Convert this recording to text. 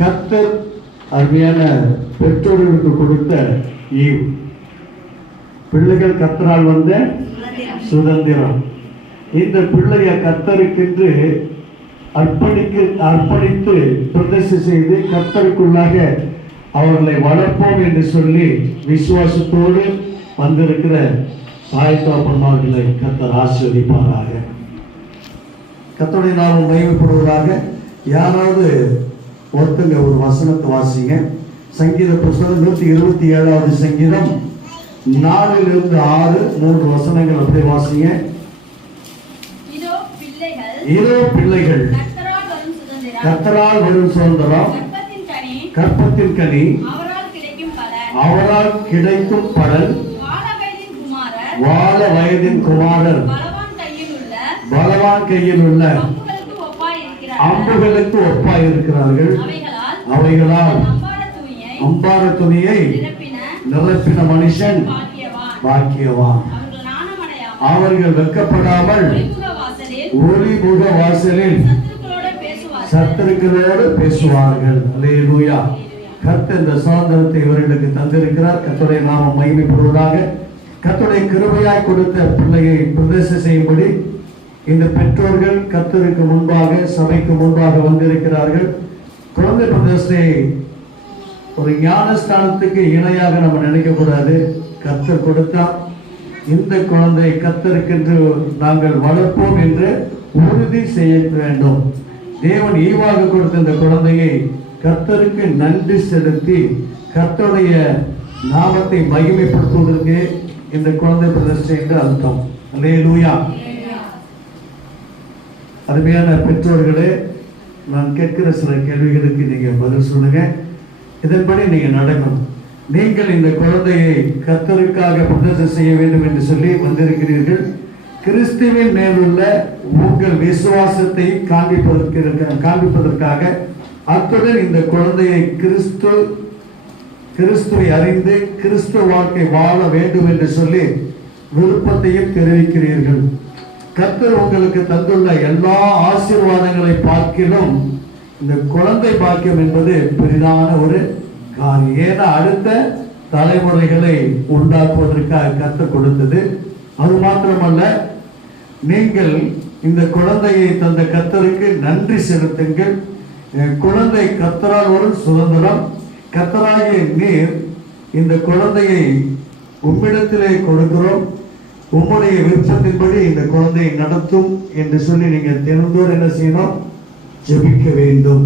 கர்த்தர் அருமையான பெற்றோர்களுக்கு கொடுத்த ஈவு. பிள்ளைகள் கர்த்தரால் வந்த சுதந்திரம். இந்த பிள்ளைய கர்த்தருக்கென்று அர்ப்பணித்து பிரதிஷ்டை செய்து கர்த்தருக்குள்ளாக அவர்களை வளர்ப்போம் என்று சொல்லி விசுவாசத்தோடு வந்திருக்கிற தாய் தகப்பன்மார்களை கர்த்தர் ஆசீர்வதிப்பாராக. கர்த்தருடைய நாமம் மகிமைப்படுவதாக. யாராவது ஒருத்தங்க ஒரு வசனத்தை வாசிங்க. சங்கீத புஸ்தகம் 127வது சங்கீதம் 4லிருந்து 6 3 வசனங்கள் அப்படியே வாசிங்க. இதோ பிள்ளைகள் கர்த்தரால் வரும் சுதந்திரம், கற்பத்தின் கனி, அவரால் கிடைக்கும் பலன், வாழ வயதின் குமாரர், பலவான் கையில் உள்ள அம்புகளுக்கு ஒப்பாய் இருக்கிறார்கள். அவைகளால் அம்பார துணியை நிரப்பின மனுஷன் பாக்கியவான். அவர்கள் வெட்கப்படாமல் ஒளிமுக வாசலில் சத்துருக்களோடு பேசுவார்கள். அல்லேலூயா. கர்த்தர் இந்த சுதந்திரத்தை இவர்களுக்கு தந்திருக்கிறார். கர்த்தருடைய நாமம் மகிமைப்படுவதாக. கர்த்தருடைய கிருபையாய் கொடுத்த பிள்ளையை பிரதிஷ்டை செய்யும்படி இந்த பெற்றோர்கள் கர்த்தருக்கு முன்பாக சபைக்கு முன்பாக வந்திருக்கிறார்கள். குழந்தை பிரதிஷ்டை ஒரு ஞானஸ்தானத்துக்கு இணையாக நம்ம நினைக்க கூடாது. கர்த்தர் கொடுத்தா இந்த குழந்தை கர்த்தருக்கென்று நாங்கள் வளர்ப்போம் என்று உறுதி செய்ய வேண்டும். தேவன் ஈவாக கொடுத்த இந்த குழந்தையை கர்த்தருக்கு நன்றி செலுத்தி கர்த்தருடைய நாமத்தை மகிமைப்படுத்துவதற்கு இந்த குழந்தை பிரதிஷ்டை என்று அர்த்தம். அல்லேலூயா. அருமையான பெற்றோர்களே, நான் கேட்கிற சில கேள்விகளுக்கு நீங்க பதில் சொல்லுங்க. இதன்படி நீங்க நடக்கணும். நீங்கள் இந்த குழந்தையை கர்த்தருக்காக பிரதிஷ்டை செய்ய வேண்டும் என்று சொல்லி வந்திருக்கிறீர்கள். கிறிஸ்துவின் மேலுள்ள உங்கள் விசுவாசத்தை காண்பிப்பதற்காக அத்துடன் இந்த குழந்தையை கிறிஸ்துவை அறிந்து கிறிஸ்துவ வாழ்க்கை வாழ வேண்டும் என்று சொல்லி விருப்பத்தையும் தெரிவிக்கிறீர்கள். கர்த்தர் உங்களுக்கு தந்துள்ள எல்லா ஆசீர்வாதங்களை பார்க்கிலும் இந்த குழந்தை பாக்கியம் என்பது பெரிதான ஒரு காரியம். ஏன்னா அடுத்த தலைமுறைகளை உண்டாக்குவதற்காக கர்த்தர் கொடுத்தது. அது மாத்திரமல்ல, நீங்கள் இந்த குழந்தையை தந்த கர்த்தருக்கு நன்றி செலுத்துங்கள். குழந்தை கர்த்தரால் ஒரு சுதந்திரம். கர்த்தராகிய நீர் இந்த குழந்தையை உம்மிடத்திலே கொடுக்கிறோம், உம்முடைய விருப்பத்தின்படி இந்த குழந்தையை நடத்தும் என்று சொல்லி நீங்கள் தினந்தோறும் என்ன செய்யணும்? ஜெபிக்க வேண்டும்.